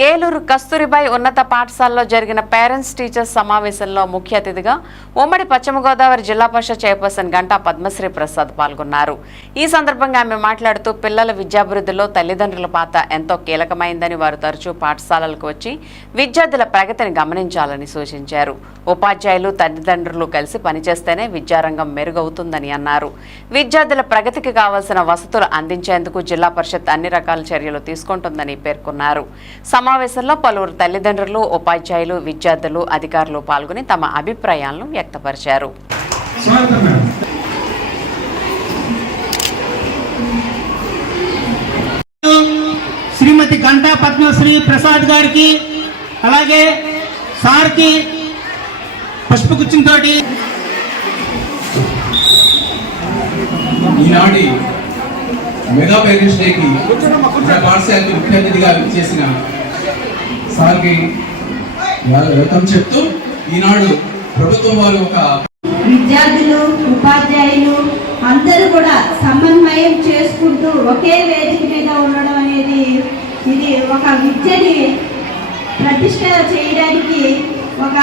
ఏలూరు కస్తూరిబాయి ఉన్నత పాఠశాలలో జరిగిన పేరెంట్స్ టీచర్స్ సమావేశంలో ముఖ్య అతిథిగా ఉమ్మడి పశ్చిమ గోదావరి జిల్లా పరిషత్ చైర్పర్సన్ గంటా పద్మశ్రీ ప్రసాద్ పాల్గొన్నారు. ఈ సందర్భంగా ఆమె మాట్లాడుతూ పిల్లల విద్యాభివృద్ధిలో తల్లిదండ్రుల పాత్ర ఎంతో కీలకమైందని వారు తరచూ పాఠశాలలకు వచ్చి విద్యార్థుల ప్రగతిని గమనించాలని సూచించారు. ఉపాధ్యాయులు తల్లిదండ్రులు కలిసి పనిచేస్తేనే విద్యారంగం మెరుగవుతుందని అన్నారు. విద్యార్థుల ప్రగతికి కావాల్సిన వసతులు అందించేందుకు జిల్లా పరిషత్ అన్ని రకాల చర్యలు తీసుకుంటుందని పేర్కొన్నారు. సమావేశంలో పలువురు తల్లిదండ్రులు ఉపాధ్యాయులు విద్యార్థులు అధికారులు పాల్గొని తమ అభిప్రాయాలను వ్యక్తపరిచారు. శ్రీమతి గంటా పద్మశ్రీ ప్రసాద్ గారికి అలాగే సార్కి పుష్పగుచ్చంతో ఈనాటి మెగా పేరెంట్స్ డేకి మన పాఠశాలకు ముఖ్య అతిథిగా చేసిన సార్కి వెల్కమ్ చెప్తూ ఈనాడు ప్రభుత్వం వారు ఒక విద్యార్థులు ఉపాధ్యాయులు అందరూ కూడా సమన్వయం చేసుకుంటూ ఒకే వేదిక మీద ఉండడం అనేది ఇది ఒక విద్యని ప్రతిష్ట చేయడానికి ఒక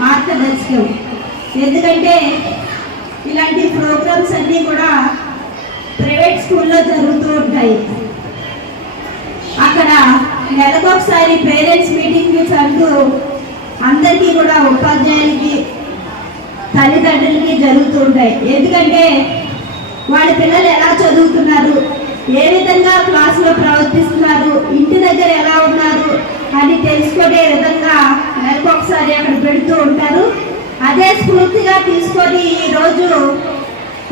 మార్గదర్శకం. ఎందుకంటే ఇలాంటి ప్రోగ్రామ్స్ అన్నీ కూడా ప్రైవేట్ స్కూల్లో జరుగుతూ ఉంటాయి. అక్కడ నెలకొకసారి పేరెంట్స్ మీటింగ్ అంటూ అందరికీ కూడా ఉపాధ్యాయులకి తల్లిదండ్రులకి జరుగుతూ ఉంటాయి. ఎందుకంటే వాళ్ళ పిల్లలు ఎలా చదువుతున్నారు ఏ విధంగా క్లాసులో ప్రవర్తిస్తున్నారు ఇంటి దగ్గర ఎలా ఉన్నారు అని తెలుసుకునే విధంగా నెలకు ఒకసారి అక్కడ పెడుతూ ఉంటారు. అదే స్ఫూర్తిగా తీసుకొని ఈరోజు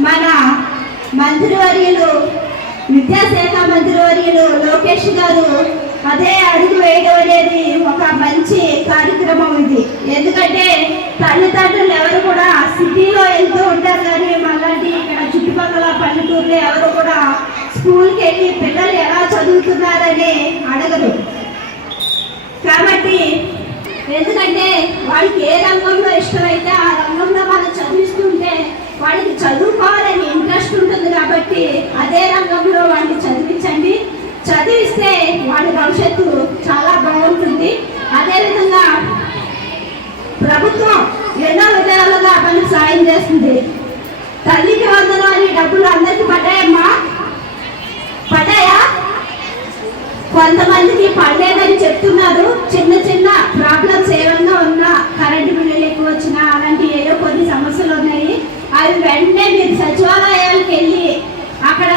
మన మంత్రివర్యులు విద్యాశాఖ మంత్రివర్యులు లోకేష్ గారు అదే అడుగు వేయడం అనేది ఒక మంచి కార్యక్రమం ఇది. ఎందుకంటే తల్లిదండ్రులు ఎవరు కూడా సిటీలో వెళ్తూ ఉంటారు కానీ మళ్ళీ ఇక్కడ చుట్టుపక్కల పల్లెటూరులో ఎవరు కూడా స్కూల్కి వెళ్ళి పిల్లలు ఎలా చదువుతున్నారని అడగరు. కాబట్టి ఎందుకంటే వాళ్ళకి ఏ రంగంలో ఇష్టమైతే ఆ రంగంలో వాళ్ళు చదివిస్తుంటే వాళ్ళకి చదువుకోవాలని ఇంట్రెస్ట్ ఉంటుంది కాబట్టి అదే రంగంలో వాళ్ళని చదివిస్తే వాళ్ళ భవిష్యత్తు చాలా బాగుంటుంది. అదేవిధంగా ప్రభుత్వం ఎన్నో విధాలుగా మనకు సాయం చేస్తుంది. తల్లికి వందలు అని డబ్బులు అందరికీ పడ్డాయమ్మా? పడ్డాయా? కొంతమందికి పడలేదని చెప్తున్నారు. చిన్న చిన్న ప్రాబ్లమ్స్ ఏమన్నా ఉన్నా కరెంటు బిల్లులు ఎక్కువ వచ్చినా అలాంటి ఏదో కొన్ని సమస్యలు ఉన్నాయి. అవి వెంటనే మీరు సచివాలయాలకు వెళ్ళి అక్కడ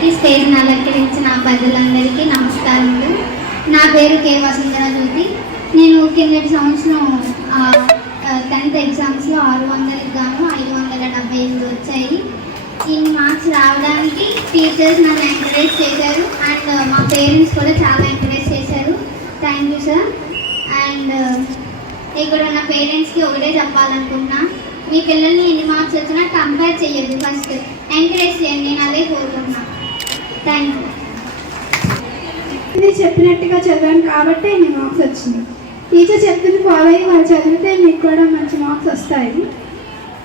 గారికి స్టేజ్ అలంకరించిన ప్రజలందరికీ నమస్కారములు. నా పేరు కే వసుంధర జ్యోతి నేను కిందటి సంవత్సరం టెన్త్ ఎగ్జామ్స్లో ఆరు వందలకి గాను ఐదు వందల డెబ్బై ఎనిమిది వచ్చాయి. ఈ మార్క్స్ రావడానికి టీచర్స్ నన్ను ఎంకరేజ్ చేశారు అండ్ మా పేరెంట్స్ కూడా చాలా ఎంకరేజ్ చేశారు. Thank you sir. అండ్ ఇక్కడ నా పేరెంట్స్కి ఒకటే చెప్పాలనుకుంటున్నా. మీ పిల్లల్ని ఎన్ని మార్క్స్ వచ్చినా కంపేర్ చేయొద్దు ఫస్ట్. ఎంకరేజ్ చేయండి నేను అదే కోరుకుంటున్నాను థ్యాంక్ యూ ఇది చెప్పినట్టుగా చదివాను కాబట్టి ఇన్ని మార్క్స్ వచ్చినాయి. టీచర్ చెప్పింది ఫాలో అయ్యి వాళ్ళు చదివితే మీకు కూడా మంచి మార్క్స్ వస్తాయి.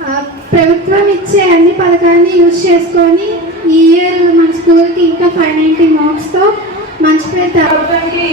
ఆ, ప్రభుత్వం ఇచ్చే అన్ని పథకాన్ని యూజ్ చేసుకొని ఈ ఇయర్ మన స్కూల్కి ఇంకా ఫైవ్ నైంటీ మార్క్స్తో మంచి పేరు తేవాలి